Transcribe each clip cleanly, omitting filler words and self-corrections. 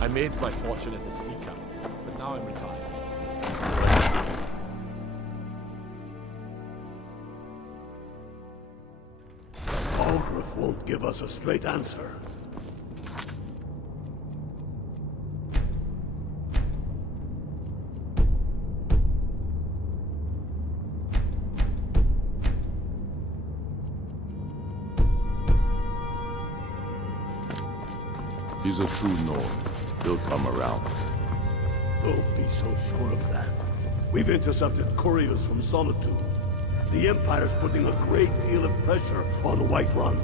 I made my fortune as a seeker, but now I'm retired. Aldrich won't give us a straight answer. He's a true Nord. He'll come around. Don't be so sure of that. We've intercepted couriers from Solitude. The Empire's putting a great deal of pressure on Whiterun.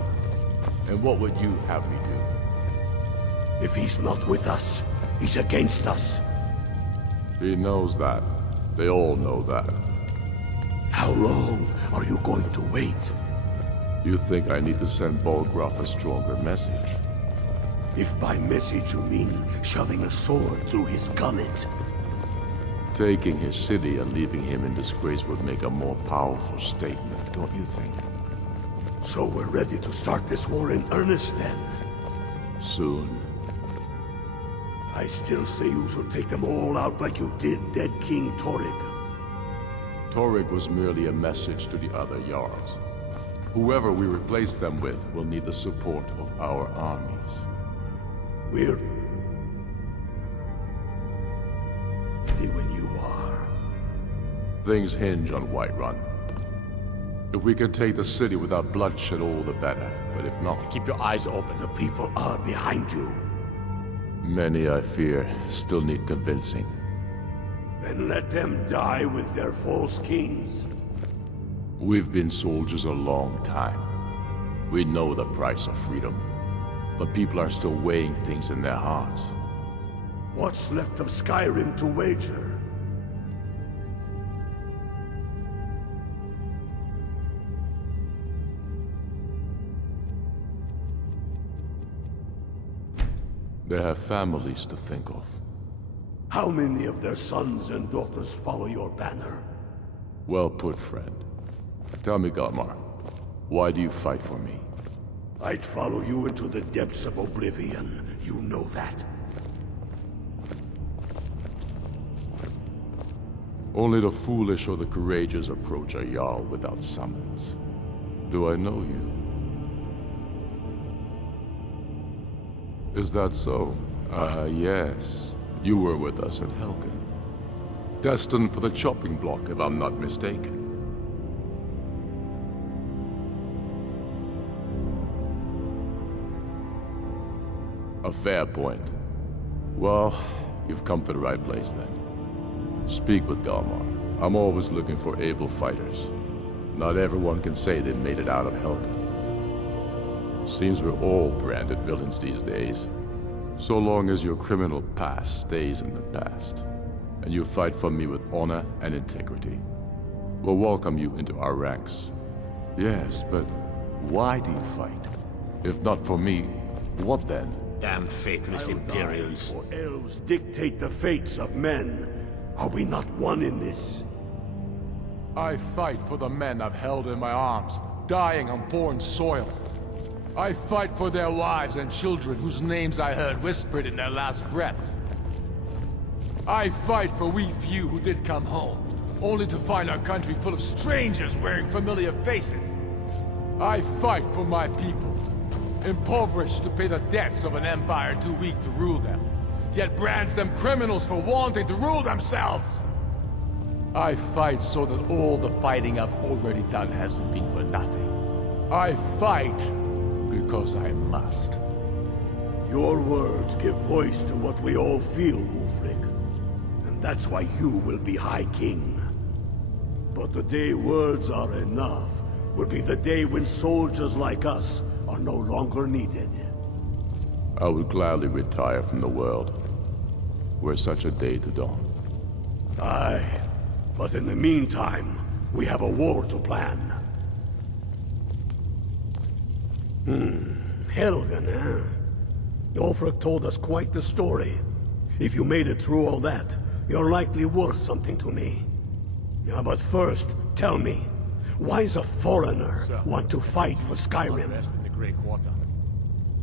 And what would you have me do? If he's not with us, he's against us. He knows that. They all know that. How long are you going to wait? You think I need to send Bolgraf a stronger message? If by message you mean shoving a sword through his gullet. Taking his city and leaving him in disgrace would make a more powerful statement, don't you think? So we're ready to start this war in earnest then? Soon. I still say you should take them all out like you did dead King Torrig. Torrig was merely a message to the other Jarls. Whoever we replace them with will need the support of our armies. We're ready when you are. Things hinge on Whiterun. If we can take the city without bloodshed, all the better. But if not, Keep your eyes open. The people are behind you. many, I fear, still need convincing. Then let them die with their false kings. We've been soldiers a long time. We know the price of freedom. But people are still weighing things in their hearts. What's left of Skyrim to wager? They have families to think of. How many of their sons and daughters follow your banner? Well put, friend. Tell me, Galmar, why do you fight for me? I'd follow you into the depths of oblivion. You know that. Only the foolish or the courageous approach a Jarl without summons. Do I know you? Is that so? Ah, yes. You were with us at Helgen. Destined for the chopping block, if I'm not mistaken. A fair point. Well, you've come to the right place then. Speak with Galmar. I'm always looking for able fighters. Not everyone can say they made it out of Helgen. Seems we're all branded villains these days. So long as your criminal past stays in the past, and you fight for me with honor and integrity, we'll welcome you into our ranks. Yes, but why do you fight? If not for me, what then? Damn faithless Imperials. For elves dictate the fates of men. Are we not one in this? I fight for the men I've held in my arms, dying on foreign soil. I fight for their wives and children whose names I heard whispered in their last breath. I fight for we few who did come home, only to find our country full of strangers wearing familiar faces. I fight for my people, impoverished to pay the debts of an empire too weak to rule them, yet brands them criminals for wanting to rule themselves. I fight so that all the fighting I've already done hasn't been for nothing. I fight because I must. Your words give voice to what we all feel, Wolfric. And that's why you will be High King. But the day words are enough will be the day when soldiers like us are no longer needed. I would gladly retire from the world, were such a day to dawn. Aye, but in the meantime, we have a war to plan. Helgen, eh? Ulfric told us quite the story. If you made it through all that, you're likely worth something to me. Yeah, but first, tell me, why does a foreigner want to fight for Skyrim? Rest in the Grey Quarter.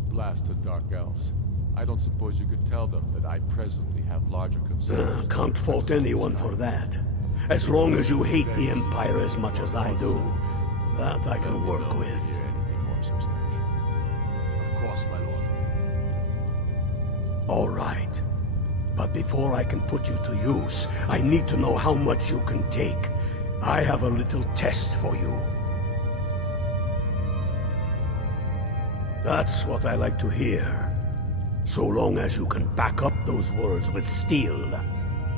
Blasted Dark Elves. I don't suppose you could tell them that I presently have larger concerns. Can't fault anyone for that. As long as you hate the Empire as much as I do, that I can work with. Anything more substantial. Of course, my lord. All right. But before I can put you to use, I need to know how much you can take. I have a little test for you. That's what I like to hear. So long as you can back up those words with steel.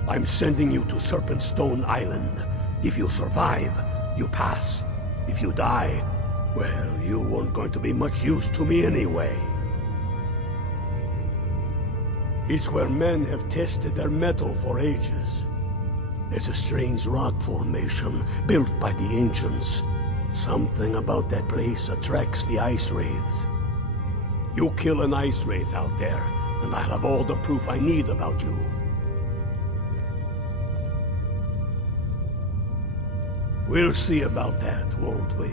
I'm sending you to Serpentstone Island. If you survive, you pass. If you die, well, you weren't going to be much use to me anyway. It's where men have tested their metal for ages. There's a strange rock formation built by the ancients. Something about that place attracts the ice wraiths. You kill an ice wraith out there, and I'll have all the proof I need about you. We'll see about that, won't we?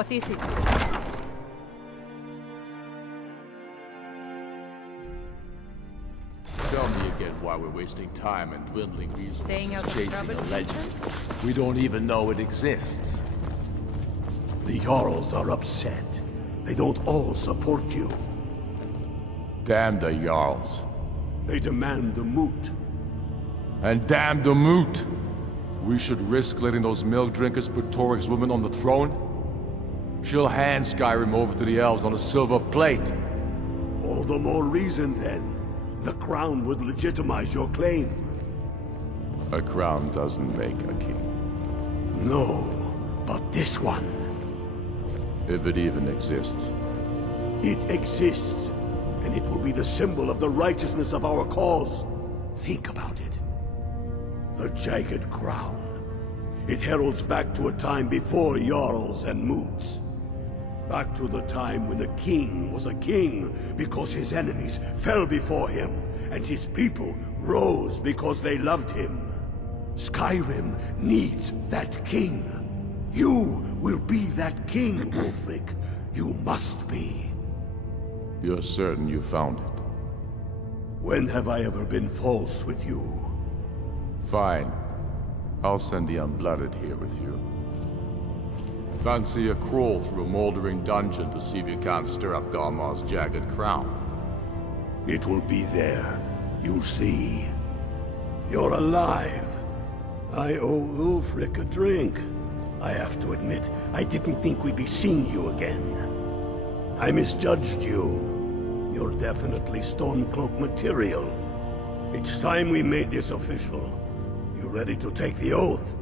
What is it? Tell me again why we're wasting time and dwindling Staying out resources of chasing a trouble, legend. We don't even know it exists. The Jarls are upset. They don't all support you. Damn the Jarls. They demand the moot. And damn the moot! We should risk letting those milk drinkers put Torik's woman on the throne? She'll hand Skyrim over to the elves on a silver plate. All the more reason, then. The crown would legitimize your claim. A crown doesn't make a king. No, but this one. If it even exists. It exists, and it will be the symbol of the righteousness of our cause. Think about it. The jagged crown. It heralds back to a time before Jarls and Moots. Back to the time when the king was a king because his enemies fell before him, and his people rose because they loved him. Skyrim needs that king. You will be that king, Ulfric. You must be. You're certain you found it? When have I ever been false with you? Fine. I'll send the Unblooded here with you. Fancy a crawl through a moldering dungeon to see if you can't stir up Garmar's jagged crown. It will be there. You'll see. You're alive. I owe Ulfric a drink. I have to admit, I didn't think we'd be seeing you again. I misjudged you. You're definitely Stormcloak material. It's time we made this official. You ready to take the oath?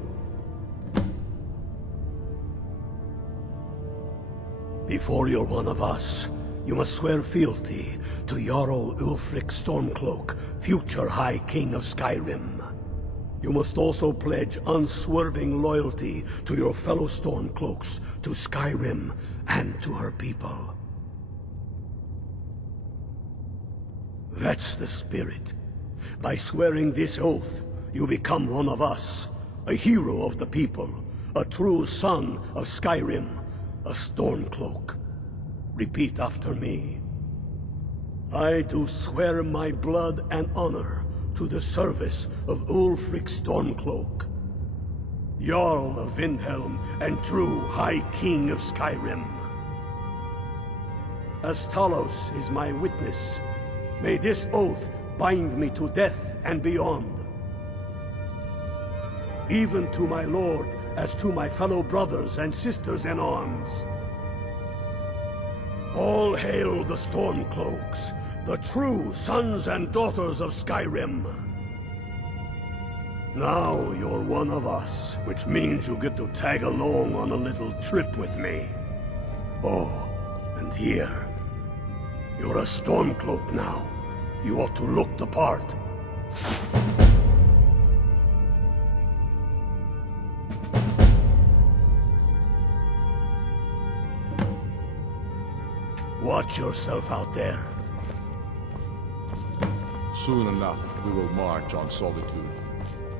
Before you're one of us, you must swear fealty to Jarl Ulfric Stormcloak, future High King of Skyrim. You must also pledge unswerving loyalty to your fellow Stormcloaks, to Skyrim, and to her people. That's the spirit. By swearing this oath, you become one of us, a hero of the people, a true son of Skyrim, a Stormcloak. Repeat after me. I do swear my blood and honor to the service of Ulfric Stormcloak, Jarl of Windhelm and true High King of Skyrim. As Talos is my witness, may this oath bind me to death and beyond. Even to my lord, as to my fellow brothers and sisters in arms. All hail the Stormcloaks, the true sons and daughters of Skyrim. Now you're one of us, which means you get to tag along on a little trip with me. Oh, and here. You're a Stormcloak now. You ought to look the part. Watch yourself out there. Soon enough, we will march on Solitude.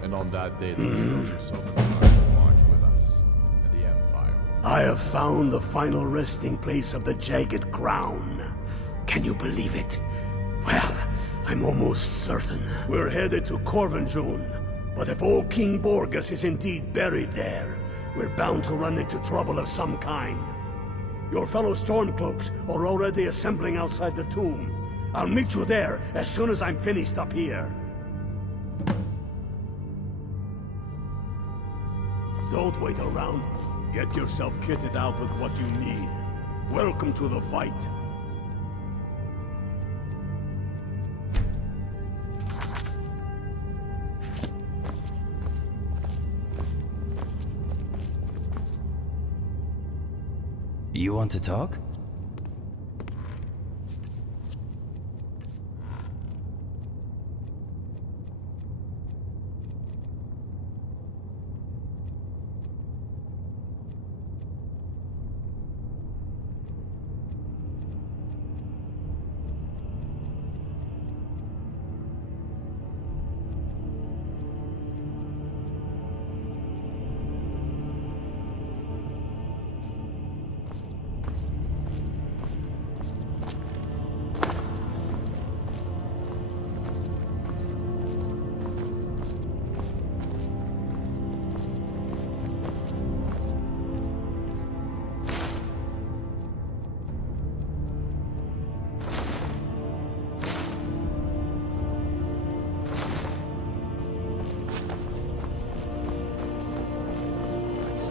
And on that day, the heroes of Southern will march with us, and the Empire. I have found the final resting place of the Jagged Crown. Can you believe it? Well, I'm almost certain. We're headed to Corvinjune, but if old King Borgus is indeed buried there, we're bound to run into trouble of some kind. Your fellow Stormcloaks are already assembling outside the tomb. I'll meet you there as soon as I'm finished up here. Don't wait around. Get yourself kitted out with what you need. Welcome to the fight. You want to talk?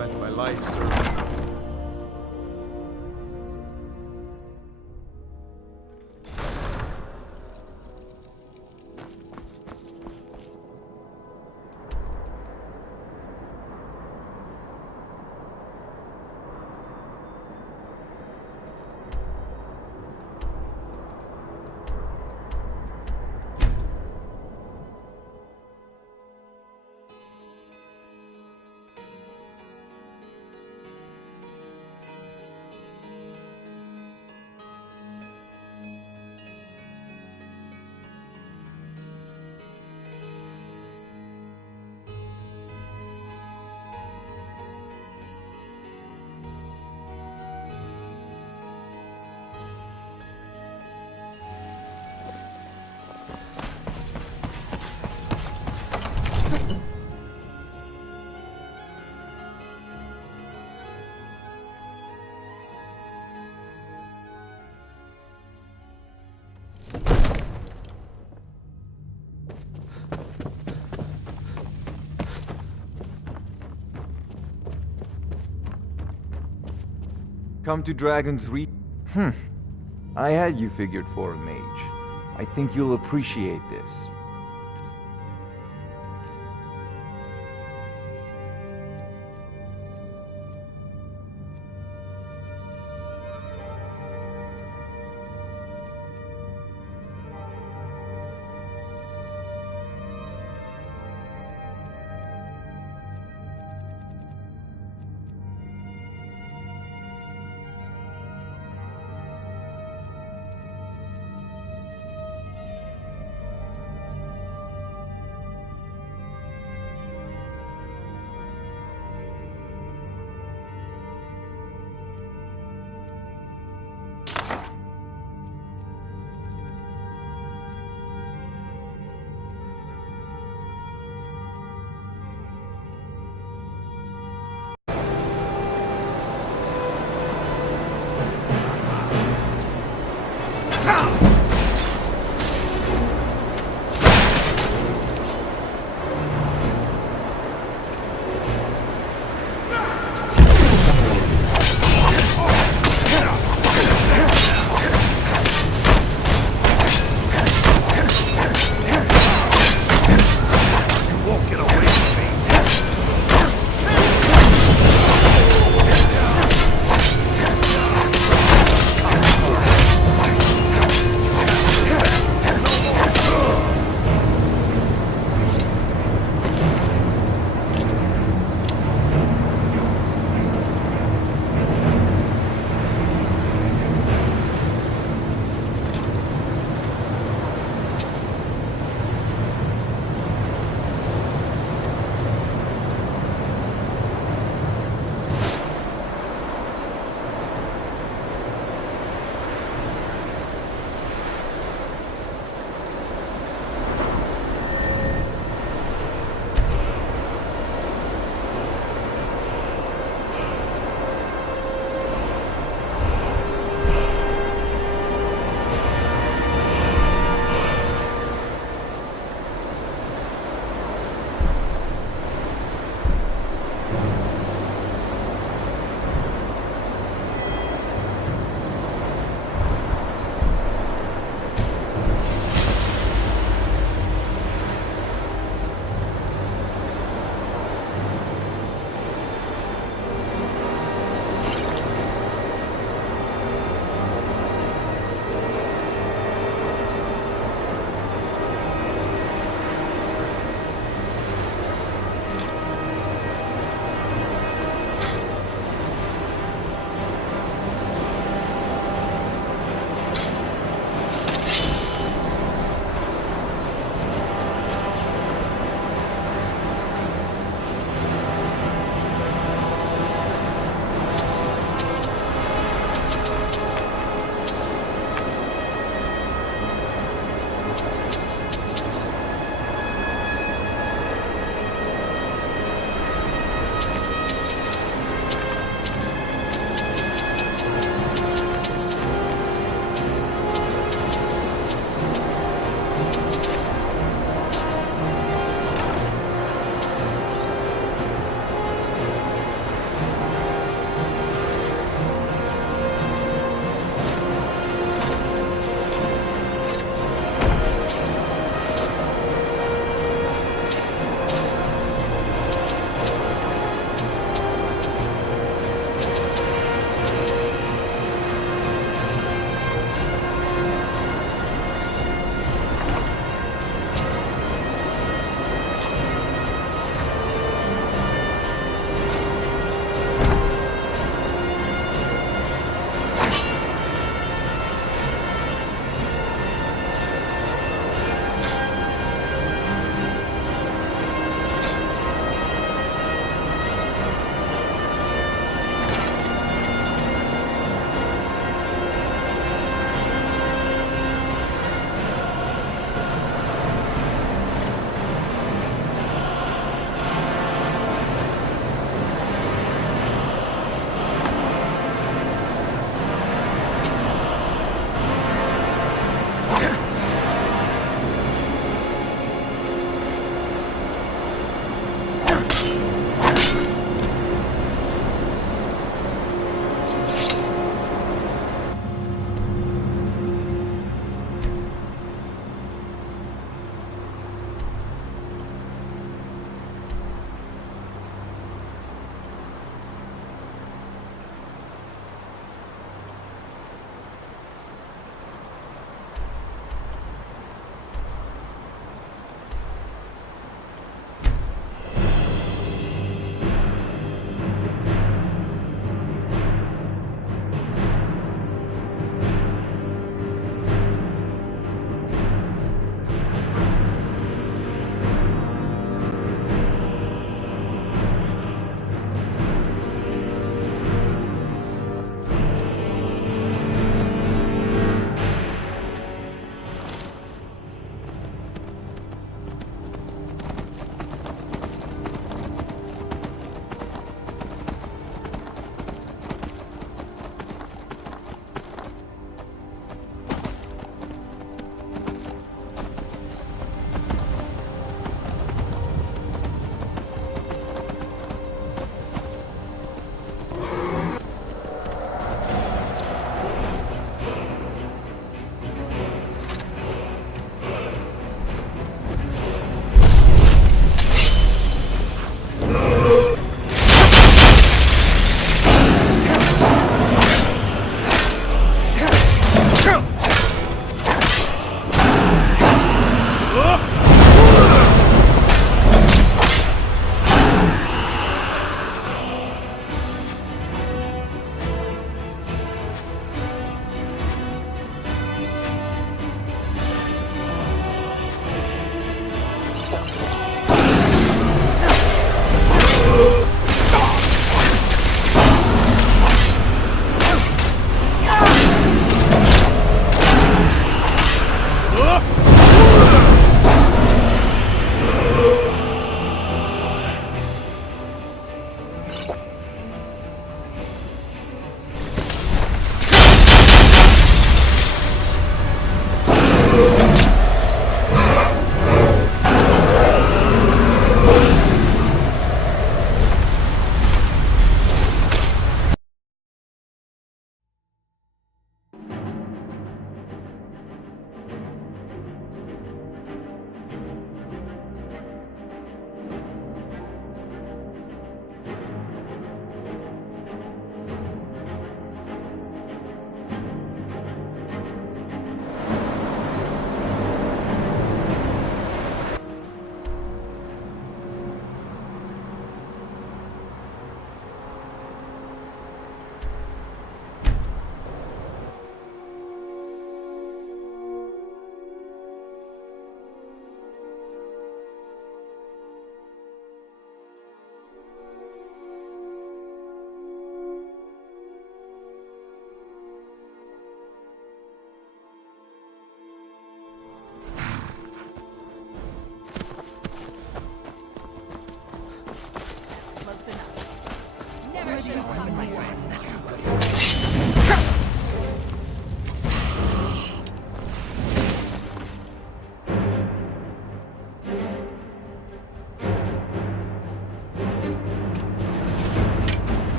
spent my life searching. Come to Dragon's Reach? I had you figured for a mage. I think you'll appreciate this.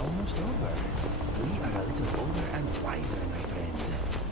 almost over. We are a little older and wiser, my friend.